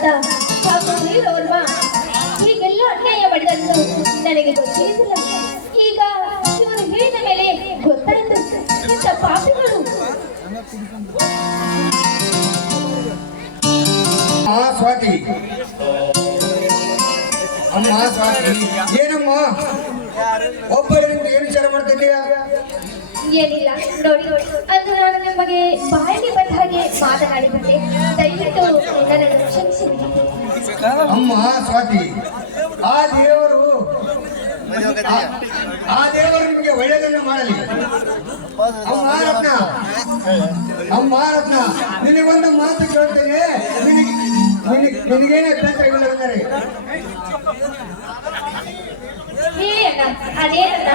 ಅಂತ ಹಾಗೂ ನೀರಲ್ವಾ ಹೀಗೆಲ್ಲ ಅನ್ಯಾಯ ಮಾಡಿದಂತ ನನಗೆ ಗೊತ್ತಿರಲಿಲ್ಲ. ಈಗ ಇವರು ಹೇಳಿದ ಮೇಲೆ ಗೊತ್ತಾಯ್ತು ಇಂಥ ಪಾಪಿಗಳು. ಸ್ವಾತಿ ಅಮ್ಮ ಸ್ವಾತಿ ಏನಮ್ಮ ಒಬ್ಬರಿಂದ ಏನು ವಿಚಾರ ಮಾಡ್ತಿದ್ದೀಯಾ? ಏನಿಲ್ಲ ನೋಡಿ, ಅದು ನಾನು ನಿಮಗೆ ಬಾಯಿಗೆ ಬಂದ ಹಾಗೆ ಮಾತನಾಡಿಬಿಟ್ಟೆ. ದಯವಿಟ್ಟು ನನ್ನನ್ನು ಕ್ಷಮಿಸಿಬಿಡಿ. ಅಮ್ಮ ಸ್ವಾತಿ, ಆ ದೇವರು ನಿಮಗೆ ಒಳ್ಳೆಯದನ್ನು ಮಾಡಲಿ. ಅಮ್ಮ ರತ್ನ ನಿನಗೊಂದು ಮಾತು ಕೇಳ್ತೇನೆ, ನಿನಗೇನೇ ಅಭ್ಯಂತರವಿಲ್ಲವೆಂದರೆ ಅದೇನಲ್ಲ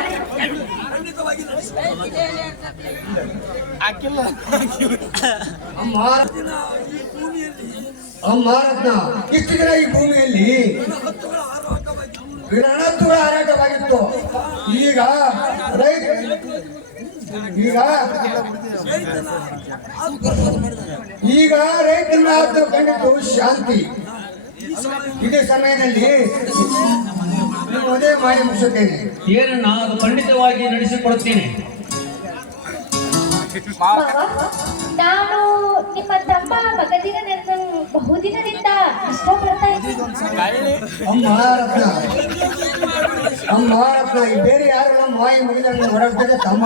ಅಮ್ಮ ರತ್ನ, ಇಷ್ಟು ದಿನ ಈ ಭೂಮಿಯಲ್ಲಿ ರಣತ್ವ ಹಾರಾಟವಾಗಿತ್ತು. ಈಗ ರೈತನ ಆತ್ಮ ಕಂಡಿತು ಶಾಂತಿ. ಇದೇ ಸಮಯದಲ್ಲಿ ಮದುವೆ ಮಾಡಿ ಮುಗಿಸುತ್ತೇನೆ. ಏನನ್ನ ಅದು ಖಂಡಿತವಾಗಿ ನಡೆಸಿಕೊಡುತ್ತೇನೆ. ನಾನು ನಿಮ್ಮ ತಮ್ಮ ಮಗದಿರನನ್ನು ಬಹುದಿನದಿಂದ ಇಷ್ಟಪಡ್ತಾ ಇದ್ದೀನಿ. ಅಮ್ಮ ರತ್ನ, ಬೇರೆ ಯಾರು ನಮ್ಮ ಮಾಯಿ ಮಗದನ್ನು ಹೊರಡ್ತದೆ ತಮ್ಮ.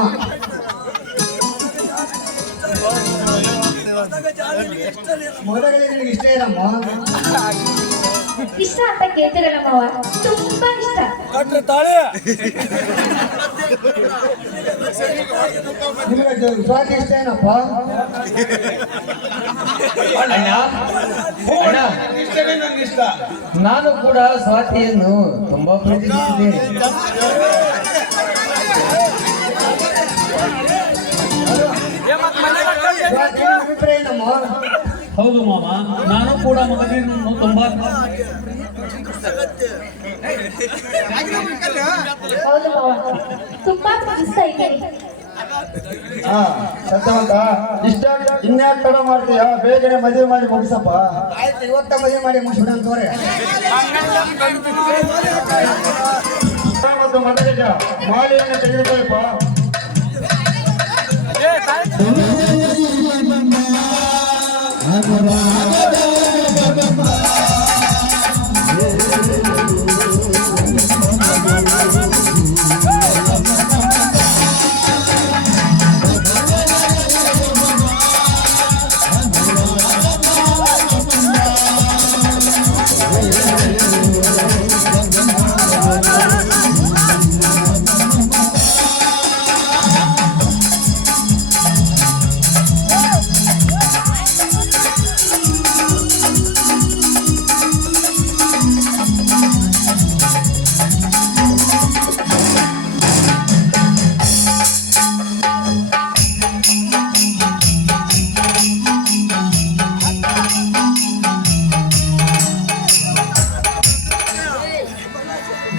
ಮೊದಲೇ ನಿನಗೆ ಇಷ್ಟ ಇಲ್ಲಮ್ಮ? ಇಷ್ಟ ಅಂತ ಕೇಳ್ತೀರಲ್ಲ ಮಾವ, ತುಂಬಾ ಇಷ್ಟ. ನಿಮಗೆ ಸ್ವಾತಿ ಇಷ್ಟ ಏನಪ್ಪ? ನಾನು ಕೂಡ ಸ್ವಾತಿಯನ್ನು ತುಂಬಾ ಪ್ರೀತಿಸುತ್ತೇನೆ. ಅಭಿಪ್ರಾಯ ಏನಮ್ಮ? ಹೌದು ಮಾಮ, ನಾನು ಕೂಡ ಮಗನನ್ನು ತುಂಬಾ ಹೌದು ಮಾವ, ತುಂಬಾ ಪ್ರೀತಿಸ್ತಾ ಇದ್ದೀನಿ. ಸತ್ಯವಂತ, ಇನ್ಯಾಕೆ ತಡ ಮಾಡ್ತೀಯ? ಬೇಗನೆ ಮದುವೆ ಮಾಡಿ ಮುಗಿಸಪ್ಪ. ಆಯ್ತು, ಇವತ್ತ ಮದುವೆ ಮಾಡಿ ಮುಗಿಸ್ಬಿಡ ಅಂತವ್ರೆ. ಮತ್ತು ಮದಗಜ ಮಾಲಿಯನ್ನು ತೆಗೆದುಕೊಳ್ಳಪ್ಪ.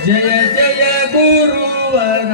ಜಯ ಜಯ ಗುರುವರ.